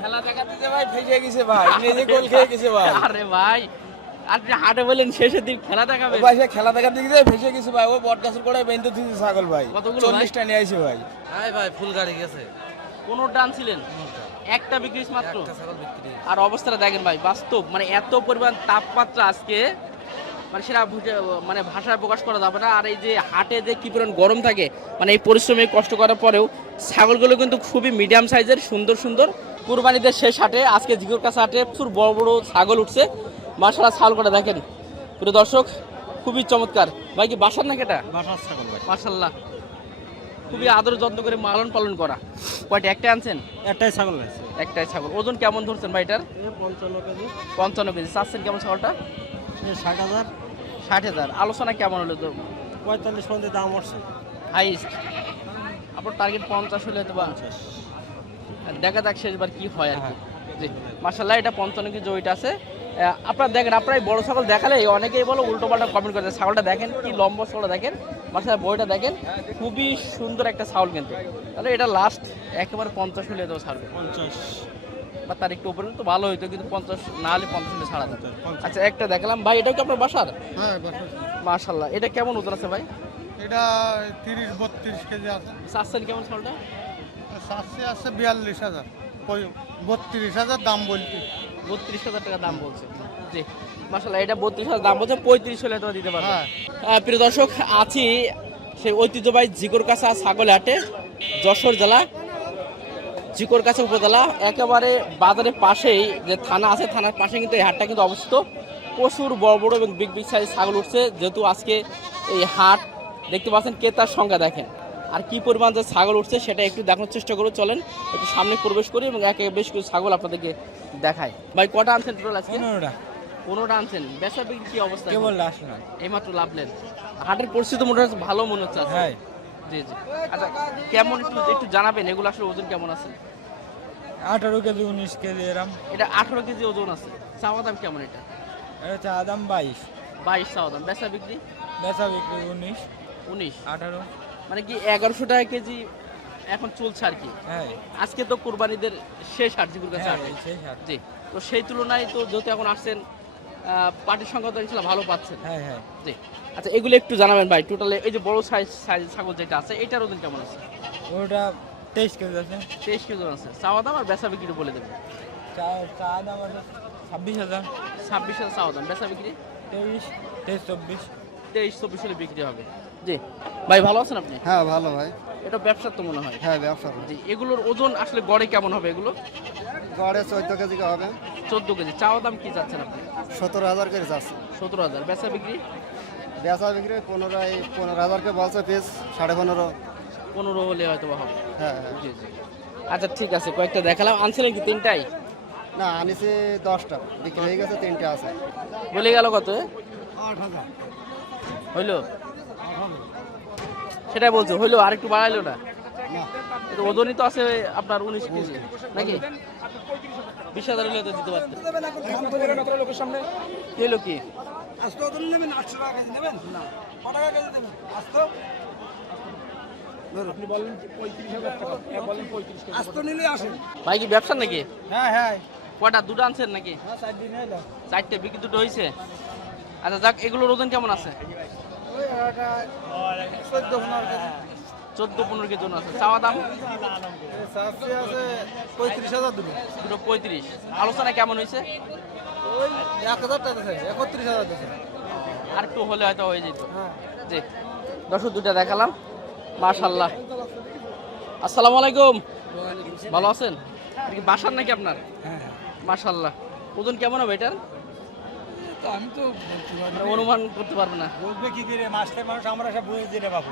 খেলা দেখাতে যে ভাই ফেসে গেছে ভাই, নিজে গোল খেয়ে গেছে ভাই। আরে ভাই আপনি হাটে বলেন শেষের দিন খেলা দেখাবেন? ভাই সে খেলা দেখাতে গিয়ে ফেসে গেছে ভাই, ও বট গাছের গোড়ায় বেঁধে দিয়েছে ছাগল ভাই। কতগুলো ভাই? 40টা নিয়ে আইছে ভাই। হ্যাঁ ভাই ফুল গাড়ি গেছে, কোনটা আনছিলেন? একটা বিক্রি মাত্র। একটা ছাগল বিক্রি। আর অবস্থাটা দেখেন ভাই, বাস্তব মানে এত পরিমাণ তাপমাত্রা আজকে, মানে সেটা মানে ভাষায় প্রকাশ করা যাবে না। আর এই যে হাটে যে কি পরিমাণ গরম থাকে, মানে এই পরিশ্রমে কষ্ট করার পরেও ছাগলগুলো কিন্তু খুবই মিডিয়াম সাইজের, সুন্দর সুন্দর। কুরবানিদের শেষ হাটে আজকে জিগুর কাছে হাটে প্রচুর বড় বড় ছাগল উঠছে। মাশাআল্লাহ, ছাগলটা দেখেন প্রিয় দর্শক, খুবই চমৎকার। ভাই কি বাসার নাকি এটা? বাসার ছাগল ভাই। মাশাআল্লাহ, খুবই আদর যত্ন করে লালন পালন করা। কয়টা? একটা আনছেন? একটাই ছাগল আছে। একটাই ছাগল। ওজন কেমন ধরছেন ভাই এটার? 55 কেজি। 55 কেজি। চাচ্ছেন কেমন ছাগলটা? 60,000। 60,000। আলোচনা কেমন হলো তো? 45 পর্যন্ত দাম উঠছে। হাইস্ট আপনার টার্গেট 50 হলে তো বা দেখা যাক শেষবার কি হয় আর কি। জি মাশাআল্লাহ, এটা 55 কেজি ওইটা আছে। আপনারা দেখেন, আপনারা এই বড় ছাগল দেখালে অনেকেই বলো উল্টো পাল্টা কমেন্ট করে। ছাগলটা দেখেন কি লম্বা, ছাগলটা দেখেন, মাশাআল্লাহ বইটা দেখেন, খুবই সুন্দর একটা ছাগল। কিন্তু তাহলে এটা লাস্ট একেবারে 50 হলে তো ছাড়বে। 50 বা তার একটু উপরে তো ভালো হইতো, কিন্তু 50 না হলে 50 হলে ছাড়া যেত। আচ্ছা, একটা দেখালাম ভাই, এটা কি আপনার বাসার? হ্যাঁ বাসা। মাশাআল্লাহ, এটা কেমন ওজন আছে ভাই? এটা 30-32 কেজি আছে। চাচ্ছেন কেমন ছাগলটা? সাতশে আছে 42,000, 32,000 দাম বলছি। 32,000 টাকা দাম বলছে। জি মাশাআল্লাহ, এটা 32,000 দাম বলছে, 35 হলে তো দিতে পারবে। হ্যাঁ। প্রিয় দর্শক, আছি সেই ঐতিহ্যবাহী জিকরকাছা ছাগল হাটে, যশোর জেলা জিকরকাছা উপজেলা, একেবারে বাজারের পাশেই যে থানা আছে, থানার পাশে কিন্তু এই হাটটা কিন্তু অবস্থিত। প্রচুর বড় বড় এবং বিগ বিগ সাইজ ছাগল উঠছে। যেহেতু আজকে এই হাট দেখতে পাচ্ছেন, ক্রেতার সংখ্যা দেখেন আর কি পরিমাণ যে ছাগল উঠছে সেটা একটু দেখানোর চেষ্টা করবো। চলেন একটু সামনে প্রবেশ করি এবং একে বেশ কিছু ছাগল আপনাদেরকে দেখাই। ভাই কটা আনছেন টোটাল আজকে? 15টা আনছেন। বেচা বিক্রি কি অবস্থা? কেবল আসলে এইমাত্র লাভলেন। হাটের পরিস্থিতি মনে হচ্ছে ভালো মনে হচ্ছে আজকে। হ্যাঁ। জি জি। আচ্ছা, কেমন একটু একটু জানাবেন, এগুলো আসলে ওজন কেমন আছে? 18 কেজি 19 কেজি এরম। এটা 18 কেজি ওজন আছে। চাওয়া দাম কেমন এটা? এটা চা দাম 22, 22 চাওয়া দাম। বেচা বিক্রি বেচা বিক্রি 19 19। 18। মানে কি 1100 টাকা কেজি এখন চলছে আর কি। হ্যাঁ আজকে তো কুরবানিদের শেষ হাট জিগুর কাছে হ্যাঁ, হাটে। সেই হাট। জি, তো সেই তুলনায় তো যেহেতু এখন আসছেন, পার্টির সংখ্যা তো ইনশাল্লাহ ভালো পাচ্ছেন। হ্যাঁ হ্যাঁ। জি। আচ্ছা, এগুলো একটু জানাবেন ভাই। টোটালে এই যে বড় সাইজ ছাগল যেটা আছে, এটার ওজন কেমন আছে? ওটা 23 কেজি আছে। 23 কেজি ওজন আছে। চাওয়া দাম আর বেচা বিক্রি বলে দেবেন। চা চা দাম আছে 26,000। 26,000 চাওয়া দাম, বেচা বিক্রি 23 24। 23-24 হলে বিক্রি হবে। জি ভাই, ভালো আছেন আপনি? হ্যাঁ ভালো ভাই। এটা ব্যবসার তো মনে হয়। হ্যাঁ ব্যবসা। জি, এগুলোর ওজন আসলে গড়ে কেমন হবে এগুলো? গড়ে 14 কেজি হবে। 14 কেজি। চাওয়া দাম কি যাচ্ছেন আপনি? 17,000 করে যাচ্ছে। 17,000। বেচা বিক্রি বেচা বিক্রি 15,000 কে বলছে পিস, 15.5। 15 হলে হয়তো বা হবে। হ্যাঁ হ্যাঁ। জি জি। আচ্ছা ঠিক আছে, কয়েকটা দেখালাম। আনছিলেন কি তিনটাই? না আনিছি 10টা, বিক্রি হয়ে গেছে 3টে আছে। বলে গেল কত? 8,000। হইলো? সেটাই বলছো, হইলো আর একটু বাড়াইলো না? এটা ওজনই তো আছে আপনার 19 কেজি নাকি? 20,000 হলে তো দিতে পারতেন। কি হলো কি? ভাই কি ব্যবসা নাকি? হ্যাঁ হ্যাঁ। কয়টা? দুটো আনছেন নাকি? 4টে বিক্রি দুটো হয়েছে। আচ্ছা যাক, এগুলোর ওজন কেমন আছে? 14-15 কেজি ওজন আছে। চাওয়া দাম? 35,000 দেবো। দুটো 35। আলোচনা কেমন হয়েছে? 1,000 টাকা আছে, 31,000 দিচ্ছে। আর একটু হলে হয়তো হয়ে যেত। জি, দর্শক দুটা দেখালাম। মাশাআল্লাহ। আসসালামু আলাইকুম। ভালো আছেন? এটা কি বাসার নাকি আপনার? হ্যাঁ। মাশাআল্লাহ। ওজন কেমন হবে এটার? আমি তো মানে অনুমান করতে পারবে না। বলবে কি দিয়ে মাস্টার মানুষ আমরা সব বুঝে দিলে বাবু।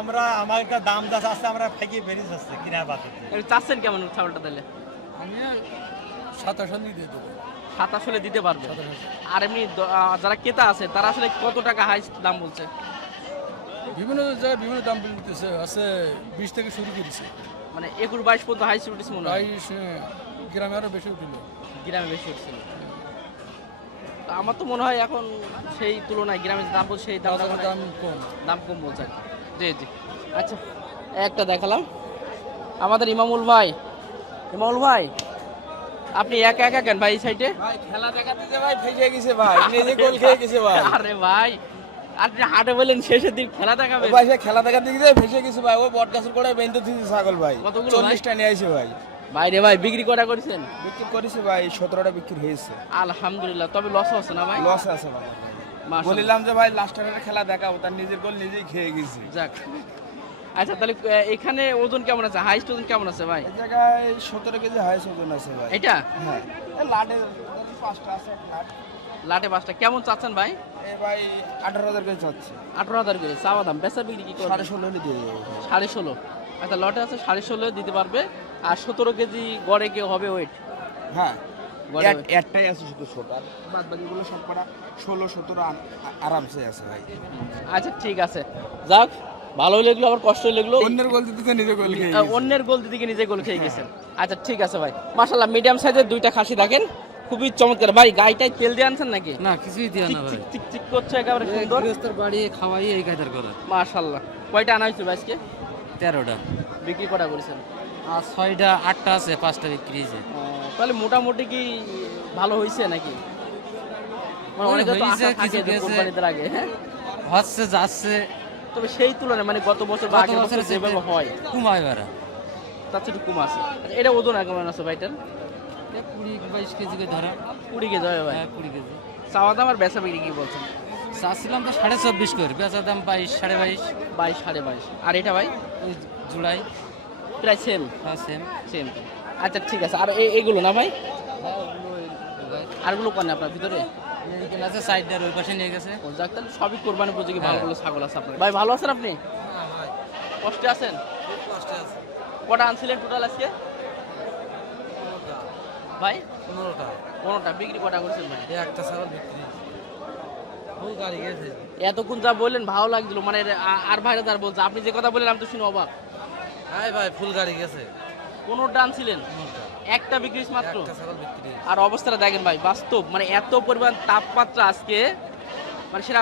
আমরা আমার একটা দাম দাস আছে, আমরা ফেকি বেরিয়ে যাচ্ছে কিনা বাতে। এটা চাচ্ছেন কেমন ছাগলটা দিলে? আমি 27 দিয়ে দেবো। 27 হলে দিতে পারবে। আর এমনি যারা ক্রেতা আছে তারা আসলে কত টাকা হাইস্ট দাম বলছে? বিভিন্ন জায়গায় বিভিন্ন দাম বলতেছে, আছে 20 থেকে শুরু করেছে। মানে 21-22 পর্যন্ত হাইস্ট উঠেছে মনে হয়। গ্রামে আরো বেশি উঠিল। গ্রামে বেশি উঠছিল। তো আমার তো মনে হয় এখন সেই তুলনায় গ্রামে যে দাম বলছে সেই দাম কম। দাম কম বলছে আর কি। জি জি। আচ্ছা, একটা দেখালাম। আমাদের ইমামুল ভাই, ইমামুল ভাই আপনি একা একা কেন ভাই এই সাইডে? ভাই খেলা দেখাতে যে ভাই ফেসে গেছে ভাই, নিজে গোল খেয়ে গেছে ভাই। আরে ভাই আপনি হাটে বলেন শেষের দিন খেলা ও দেখাবেন। ভাই সে খেলা দেখাতে গিয়ে ফেসে গেছে ভাই, ওই বট গাছের গোড়ায় বেঁধে দিয়েছে ছাগল ভাই। কতগুলো ভাই? 40টা নিয়ে আইছে ভাই। ভাই রে ভাই বিক্রি করা করেছেন? বিক্রি করেছে ভাই, 17টা বিক্রি হয়েছে। আলহামদুলিল্লাহ, তবে লস হচ্ছে না ভাই? লস আছে ভাই। মাশাআল্লাহ। বলিলাম যে ভাই লাস্টের খেলা দেখাবো, তার নিজের গোল নিজেই খেয়ে গেছে। যাক, আচ্ছা তাহলে এখানে ওজন কেমন আছে, হাইস্ট ওজন কেমন আছে ভাই? এই জায়গায় 17 কেজি হাইস্ট ওজন আছে ভাই। এটা হ্যাঁ, এই লাটে 5টা আছে লাট। লাটে 5টা কেমন চাচ্ছেন ভাই? এই ভাই 18,000 কেজি চাচ্ছে। 18,000 করে চাওয়া দাম, বেচা বিক্রি কি করবে? 16.5 হলে দিয়ে দেবো ভাই। 16.5। আচ্ছা লটে আছে 16.5 দিতে পারবে। আর 17 কেজি গড়ে কেউ হবে ওয়েট? হ্যাঁ, গড়ে weight। একটাই আছে শুধু ছোট, আর বাদ বাকিগুলো সব কটা 16-17 আরামসে আছে ভাই। আচ্ছা ঠিক আছে, যাক ভালোই লাগলো আবার কষ্টই লাগলো। অন্যের গোল দিতে নিজে গোল খেয়ে অন্যের গোল দিতে গিয়ে নিজে গোল খেয়ে গেছেন। আচ্ছা ঠিক আছে ভাই, মাশাআল্লাহ মিডিয়াম সাইজের দুইটা খাসি দেখেন, খুবই চমৎকার। ভাই গাইটাই তেল দিয়ে আনছেন নাকি? না কিছুই দিয়া চিক না ভাই, চিক চিক চিক করছে একেবারে সুন্দর। গৃহস্থর বাড়ি খাওয়াই এই কায়দার করে। মাশাআল্লাহ। কয়টা আনা হয়েছে ভাই আজকে? 13টা, বিক্রি কটা করেছেন? আর 6টা 8টা আছে, 5টা বিক্রি হয়েছে। তাহলে মোটামুটি কি ভালো হয়েছে নাকি? মানে ওই অনেকে তো হয়েছে, আশা থাকে কিছু যে গেছে। কোরবানিদের আগে, হ্যাঁ? হচ্ছে যাচ্ছে, তবে সেই তুলনায় মানে গত বছর বা আগের বছর যেভাবে হয় কমায় বেড়া। তার চেয়ে একটু কম আছে। আচ্ছা, এটা ওজন কেমন আছে ভাইটার? 20-22 কেজি করে ধরা। 20 কেজি হয় ভাই। হ্যাঁ 20 কেজি। চাওয়া দাম আর বেচা বিক্রি কি বলছেন? চাচ্ছিলাম তো 24.5 করে, বেচার দাম 22, 22.5। 22, 22.5। আর এটা ভাই ওই জুলাই প্রায় সেম সেম। সেম। আচ্ছা ঠিক আছে, আর এগুলো না ভাই, আরগুলো কোন আপনার ভিতরে? মেডিকেল আছে, সাইডটার ওই পাশে নিয়ে গেছে। ও যাক, তাহলে সবই কোরবানি উপযোগী হ্যাঁ। ভালোগুলো ছাগল আছে আপনার। ভাই ভালো আছেন আপনি? কষ্টে আছেন? কটা আনছিলেন টোটাল আজকে ভাই? 15টা। 15টা বিক্রি কটা করছেন ভাই? একটা ছাগল বিক্রি, ফুল গাড়ি গেছে। এতক্ষণ যা বললেন ভালো লাগছিল, মানে আর ভাইরা তার বলছে, আপনি যে কথা বললেন আমি তো শুনে অবাক। হ্যাঁ ভাই ফুল গাড়ি গেছে। 15টা আনছিলেন, একটা বিক্রি হয়েছে মাত্র। একটা ছাগল বিক্রি। আর অবস্থাটা দেখেন ভাই, বাস্তব মানে এত পরিমাণ তাপমাত্রা আজকে, মানে সেটা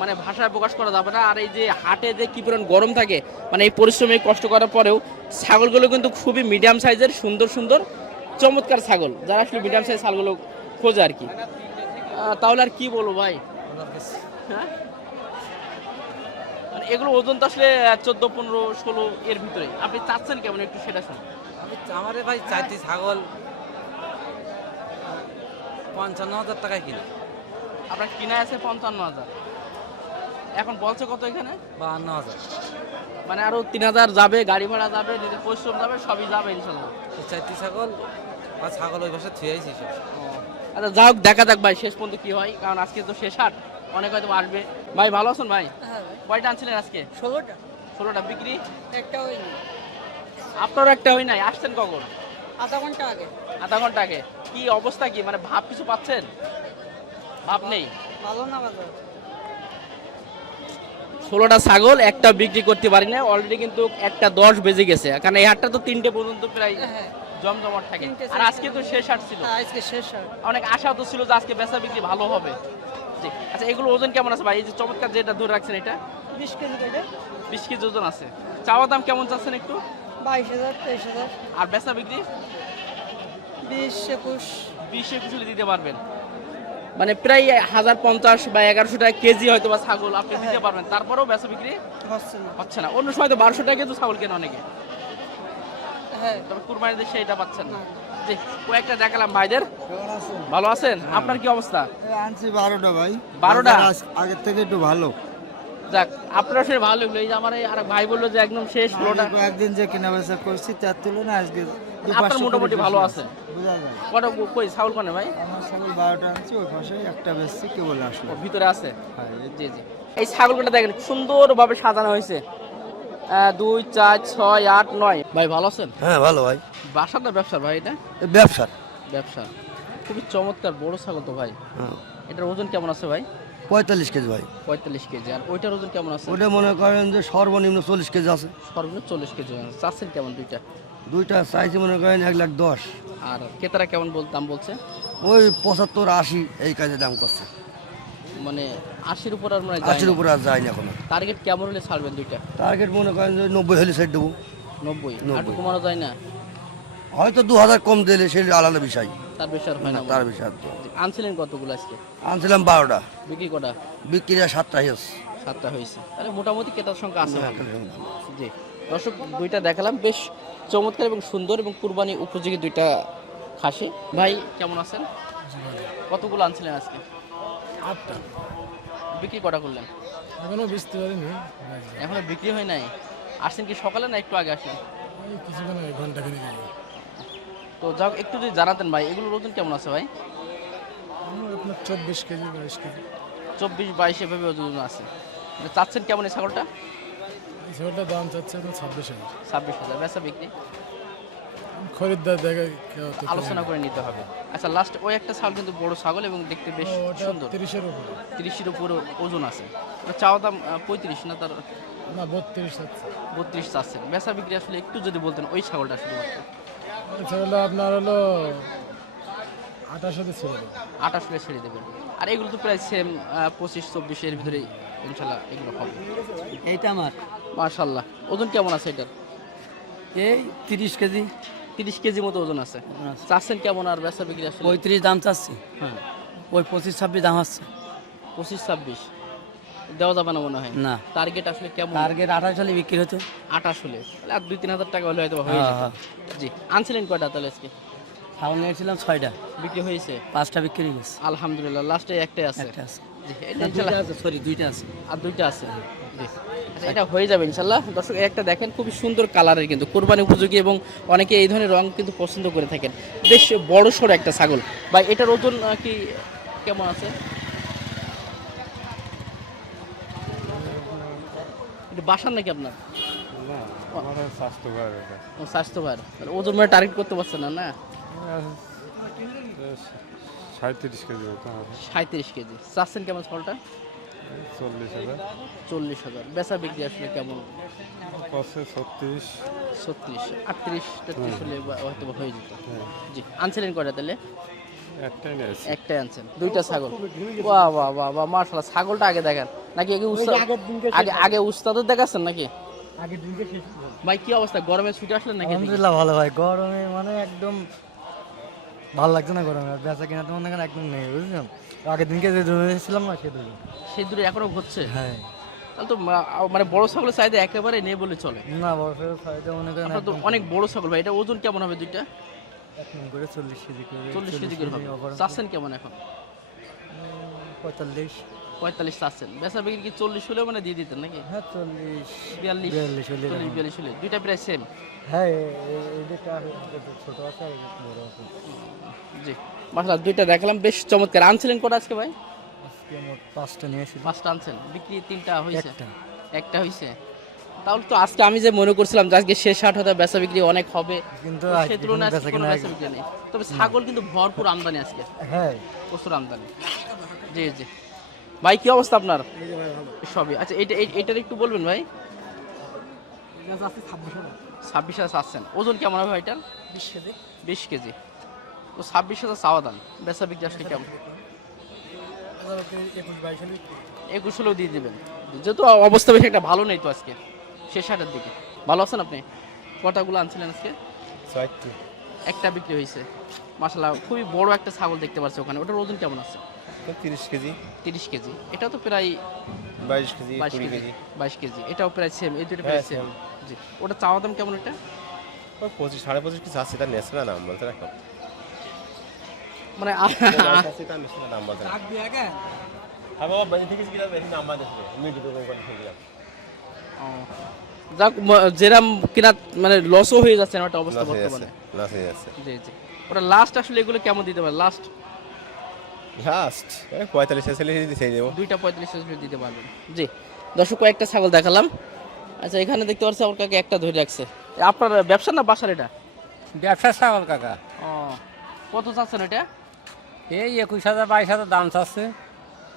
মানে ভাষায় প্রকাশ করা যাবে না। আর এই যে হাটে যে কি পরিমাণ গরম থাকে, মানে এই পরিশ্রমে কষ্ট করার পরেও ছাগলগুলো কিন্তু খুবই মিডিয়াম সাইজের, সুন্দর সুন্দর চমৎকার ছাগল, যারা আসলে মিডিয়াম সাইজ ছাগলগুলো খোঁজে আর কি। তাহলে আর কি বলবো ভাই, হ্যাঁ মানে এগুলো ওজন তো আসলে 14, 15, 16 এর ভিতরে। আপনি চাচ্ছেন কেমন একটু সেটা শুনুন। আমারে ভাই চারটি ছাগল 55,000 টাকায় কিনা। আপনার কিনা আছে 55,000, এখন বলছে কত এখানে? 52,000। মানে আরো 3,000 যাবে, গাড়ি ভাড়া যাবে, নিজের পরিশ্রম যাবে, সবই যাবে ইনশাল্লাহ। চারটি ছাগল বা ছাগল ওই পাশে থুয়ে আইছি সব। আচ্ছা যা হোক, দেখা যাক ভাই শেষ পর্যন্ত কি হয়, কারণ আজকে তো শেষ হাট, অনেক হয়তো আসবে। ভাই ভালো আছেন ভাই? কয়টা আনছিলেন আজকে? 16টা। 16টা বিক্রি? একটা হয়নি, আপনারও একটা হয় নাই, আসছেন কখন? আধা ঘন্টা আগে। আধা ঘন্টা আগে। কি অবস্থা, কি মানে ভাব কিছু পাচ্ছেন? ভাব নেই? ভালো না বাজার? 16টা ছাগল একটা বিক্রি করতে পারি না অলরেডি, কিন্তু একটা 10 বেজে গেছে, কারণ এই হাটটা তো 3টে পর্যন্ত প্রায় হ্যাঁ, জমজমাট থাকে। 3টে আর আজকে তো শেষ হাট ছিল, আজকে শেষ আর অনেক আশা তো ছিল যে আজকে বেচা বিক্রি ভালো হবে। জি আচ্ছা, এগুলো ওজন কেমন আছে ভাই? এই যে চমৎকার যেটা ধরে রাখছেন, এটা 20 কেজি কেটে 20 কেজি ওজন আছে। চাওয়া দাম কেমন চাচ্ছেন একটু? 22,000, 23,000, আর বেচা বিক্রি 20, 21। 20-21 হলে দিতে পারবেন, মানে প্রায় 1050 বা 1100 টাকা কেজি হয়তো বা ছাগল আপনি দিতে পারবেন, তারপরেও বেচা বিক্রি হচ্ছে না। হচ্ছে না। অন্য সময় তো 1200 টাকা কিন্তু ছাগল কেন অনেকে, হ্যাঁ, তবে কুরবানিতে সেটা পাচ্ছেন না। না। জি কয়েকটা দেখালাম ভাইদের। ভালো আছেন? আপনার কি অবস্থা? আনছি 12টা ভাই। 12টা? আগের থেকে একটু ভালো। যাক, আপনার সে ভালো লাগলো। এই যে আমার এই আর ভাই বললো যে একদম শেষ হলোটা, একদিন যে কেনা বেচা করছি তার তুলনায় আজকে আপনার মোটামুটি ভালো আছে। বোঝা যায়। কটা কই ছাগল কোনে ভাই? আমার ছাগল 12টা আনছি, ওই পাশে একটা বেচছি, কেবল আসলো। ওর ভিতরে আছে। হ্যাঁ, জি জি, এই ছাগলগুলো দেখেন সুন্দরভাবে সাজানো হয়েছে। 2, 4, 6, 8, 9। ভাই ভালো আছেন? হ্যাঁ ভালো ভাই। বাসার না ব্যবসার ভাই? এটা ব্যবসার। ব্যবসা। খুবই চমৎকার বড় ছাগল তো ভাই। এটার ওজন কেমন আছে ভাই? 45 কেজি ভাই। 45 কেজি। আর ওইটার ওজন কেমন আছে? ওটা মনে করেন যে সর্বনিম্ন 40 কেজি আছে। সর্বনিম্ন 40 কেজি। চাচ্ছেন কেমন দুইটা? দুইটা সাইজ মনে করেন 1,10,000। আর ক্রেতারা কেমন দাম বলছে? ওই 75-80 এই কাজে দাম করছে। মানে 80-র উপর আর মানে 80-র উপরে আর যায় না এখনো। টার্গেট কেমন হলে ছাড়বেন দুইটা? টার্গেট মনে করেন যে 90 হলে সেট দেবো। 90? আর 90 একটু কমানো যায় না? হয়তো 2000 কম দিলে সেটা আলাদা বিষয়, তার বেশি আর হয় না তার বিষয় আর কি। জি, আনছিলেন কতগুলো আজকে? আনছিলাম 12টা, বিক্রি কটা? বিক্রিয়া 7টা হয়েছে। 7টা হয়েছে, তাহলে মোটামুটি ক্রেতার সংখ্যা আছে ভালো। জি দর্শক, দুইটা দেখালাম, বেশ চমৎকার এবং সুন্দর এবং কুরবানি উপযোগী দুইটা খাসি। ভাই কেমন আছেন? কতগুলো আনছিলেন আজকে? 8টা, বিক্রি কটা করলেন? এখনো বেচতে পারিনি, এখনো বিক্রি হয় নাই। আসছেন কি সকালে না একটু আগে আসেন? কিছুক্ষণ ঘন্টা খানিক আগে। তো যাও একটু যদি জানাতেন ভাই, এগুলোর ওজন কেমন আছে ভাই? আপনার 24 কেজি 22 কেজি 24-22 এভাবে ওজন আছে। তো চাচ্ছেন কেমন এই ছাগলটা? এই ছাগলটার দাম চাচ্ছে এখন 26,000। 26,000 বেচা বিক্রি খরিদ্দার দেখে আলোচনা করে নিতে হবে। আচ্ছা লাস্ট ওই একটা ছাগল কিন্তু বড় ছাগল এবং দেখতে বেশ সুন্দর, 30-এর উপরে, 30-এর উপরে ওজন আছে। ওটা চাওয়া দাম 35 না, তার না 32 আছে। 32 চাচ্ছেন। বেচা বিক্রি আসলে একটু যদি বলতেন ওই ছাগলটা শুধুমাত্র। এই ছাগলটা আপনার হলো 28 ছেড়ে দেবো। 28 ছেড়ে দেবেন। আর এগুলো তো প্রায় সেম 25-24 এর ভিতরে ইনশাল্লাহ এগুলো হবে। এইটা আমার মাশাআল্লাহ। ওজন কেমন আছে এটার? এই 30 কেজি 30 কেজি মতো ওজন আছে। চাচ্ছেন কেমন আর বেচা বিক্রি আসলে? 35 দাম চাচ্ছি, হ্যাঁ ওই 25-26 দাম আছে 25-26 দেওয়া যাবে না মনে হয়। না, টার্গেট আসলে কেমন? টার্গেট 28 হলে বিক্রি হতো। 28 হলে তাহলে আর 2-3 হাজার টাকা হলে হয়তো হয়ে যেত। জি আনছিলেন কয়টা তাহলে আজকে? ছাগল নিয়েছিলাম 6টা, বিক্রি হয়েছে 5টা বিক্রি হয়ে গেছে। আলহামদুলিল্লাহ। লাস্টে একটাই আছে। একটা আছে, জি এটা ইনশাআল্লাহ সরি 2টা আছে। আর 2টা আছে। জি আচ্ছা, এটা হয়ে যাবে ইনশাআল্লাহ। দর্শক একটা দেখেন, খুবই সুন্দর কালারের, কিন্তু কোরবানি উপযোগী এবং অনেকে এই ধরনের রং কিন্তু পছন্দ করে থাকেন। বেশ বড় সড়ো একটা ছাগল। বা এটার ওজন কি কেমন আছে? এটা বাসার নাকি আপনার? ও স্বাস্থ্যবার, তাহলে ওজন মানে টার্গেট করতে পারছেন না? না 37 কেজি হতো। 37 কেজি। চাচ্ছেন কেমন ফলটা? 40,000, 40,000। বেচা বিক্রি আসলে কেমন? 36, 38 হলে হয়তো হয়ে যেত। জি আনছিলেন কয়টা তাহলে? একটাই নিয়েছি। একটাই আনছেন, 2টা ছাগল। বাহ বাহ বাহ বাহ, মাশাআল্লাহ। ছাগলটা আগে দেখেন নাকি আগে উস্তাদও দেখাচ্ছেন নাকি? ভাই কি অবস্থা, গরমে ছুটে আসলেন নাকি? আলহামদুলিল্লাহ ভালো ভাই, গরমে মানে একদম ভালো লাগছে না গরমে, আর বেচা কিনা তো মনে করেন একদম নেই, বুঝলেন। আগের দিনকে যে দূরে ছিলাম না সে দূরে। সেই দূরে এখনো হচ্ছে? হ্যাঁ, তাহলে তো মানে বড় ছাগলের চাহিদা একেবারে নেই বলে চলে। না বরফের ফায়দা মনে করেন আপনার তো অনেক বড় ছাগল ভাই, এটা ওজন কেমন হবে দুইটা? এক মন করে 40 কেজি করে, 40 কেজি করে হবে। চাচ্ছেন কেমন এখন? 45। 45 চাচ্ছেন। বেচা বিক্রি কি 40 হলেও মানে দিয়ে দিতেন নাকি? হ্যাঁ 40 42 হলে 42 হলে দুইটা প্রায় সেম। হ্যাঁ, এই যেটা ছোট আছে আর বড় আছে। জি মাশাআল্লাহ, দুইটা দেখলাম, বেশ চমৎকার। আনছিলেন কটা আজকে ভাই? আজকে মোট 5টা নিয়েছি। 5টা আনছেন, বিক্রি 3টা হয়েছে? একটা। একটা হয়েছে। তাহলে তো আজকে আমি যে মনে করছিলাম যে আজকে শেষ হাট হতে বেচা বিক্রি অনেক হবে, কিন্তু তো আজকে সে তুলনায় আজকে বেচা কোনো কিনা বেচা বিক্রি নেই। তবে ছাগল কিন্তু ভরপুর আমদানি আজকে, হ্যাঁ প্রচুর আমদানি। জি জি ভাই, কি অবস্থা আপনার? সবই আচ্ছা। এটার একটু বলবেন ভাই। 26,000 চাচ্ছেন। ওজন কেমন হবে ভাই এটার? 20 কেজি। তো 26,000 চাওয়া দাম, বেচা বিক্রি আসলে কেমন? 21 হলেও দিয়ে দেবেন, যেহেতু অবস্থা বেশি একটা ভালো নেই তো আজকে শেষ হাটের দিকে। ভালো আছেন আপনি? কটাগুলো আনছিলেন আজকে? 60। একটা বিক্রি হয়েছে। মাশাআল্লাহ, খুবই বড় একটা ছাগল দেখতে পাচ্ছি ওখানে। ওটার ওজন কেমন আছে? 30 কেজি, 30 কেজি। এটা তো প্রায় 22 কেজি, 22 কেজি। এটাও প্রায় সেম, এই দুটো প্রায় সেম। জি ওটা চাওয়া দাম কেমন এটা? 25 25.5 কিছু আছে, তার নেছে না দাম বলতে রাখো। মানে দাম বলতে হ্যাঁ বাবা, বাড়ি থেকে কিনা বেশি নাম্বার দেখবে মিডিয়া তো কোন ঠিক আছে। যাক, যেরাম কিনা মানে লসও হয়ে যাচ্ছে না একটা অবস্থা বর্তমানে। লস হয়ে যাচ্ছে। জি জি। ওটা লাস্ট আসলে এগুলো কেমন দিতে পারে? লাস্ট 45 এসে দিতে দেবো। 2টা 45 দিতে পারবেন। জি দর্শক, কয়েকটা ছাগল দেখালাম। আচ্ছা এখানে দেখতে পাচ্ছি আমার কাকে একটা ধরে রাখছে। আপনার ব্যবসা না বাসার এটা? ব্যবসা ছাগল কাকা। ও কত চাচ্ছেন এটা? এই 21,000 22,000 দাম চাচ্ছে।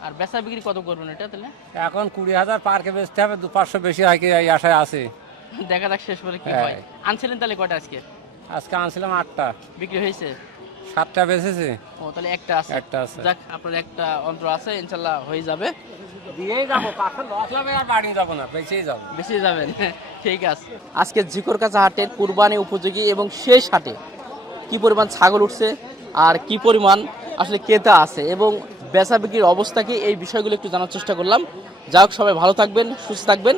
আর বেচা বিক্রি কত করবেন এটা তাহলে? এখন 20,000 পার্কে বেচতে হবে, 200-500 বেশি হয় কি এই আশায় আছে। দেখা যাক শেষ পরে কি হ্যাঁ। হয়। আনছিলেন তাহলে কয়টা আজকে? আজকে আনছিলাম 8টা, বিক্রি হয়েছে? 7টা বেচেছে। ও তাহলে একটা আছে। একটা আছে। যাক, আপনার একটা অন্তর আছে, ইনশাল্লাহ হয়ে যাবে। দিয়েই যাবো, পাশে লস হবে আর বাড়ি যাবো না, বেঁচেই যাবো। বেশি যাবেন ঠিক আছে। আজকে ঝিকরগাছা হাটের কুরবানি উপযোগী এবং শেষ হাটে কি পরিমাণ ছাগল উঠছে আর কি পরিমাণ আসলে ক্রেতা আছে এবং বেচা বিক্রির অবস্থা কি, এই বিষয়গুলো একটু জানার চেষ্টা করলাম। যাই হোক, সবাই ভালো থাকবেন, সুস্থ থাকবেন,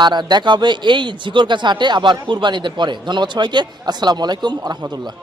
আর দেখা হবে এই ঝিকরগাছা হাটে আবার কুরবানিদের পরে। ধন্যবাদ সবাইকে। আসসালামু আলাইকুম ওয়া রাহমাতুল্লাহ।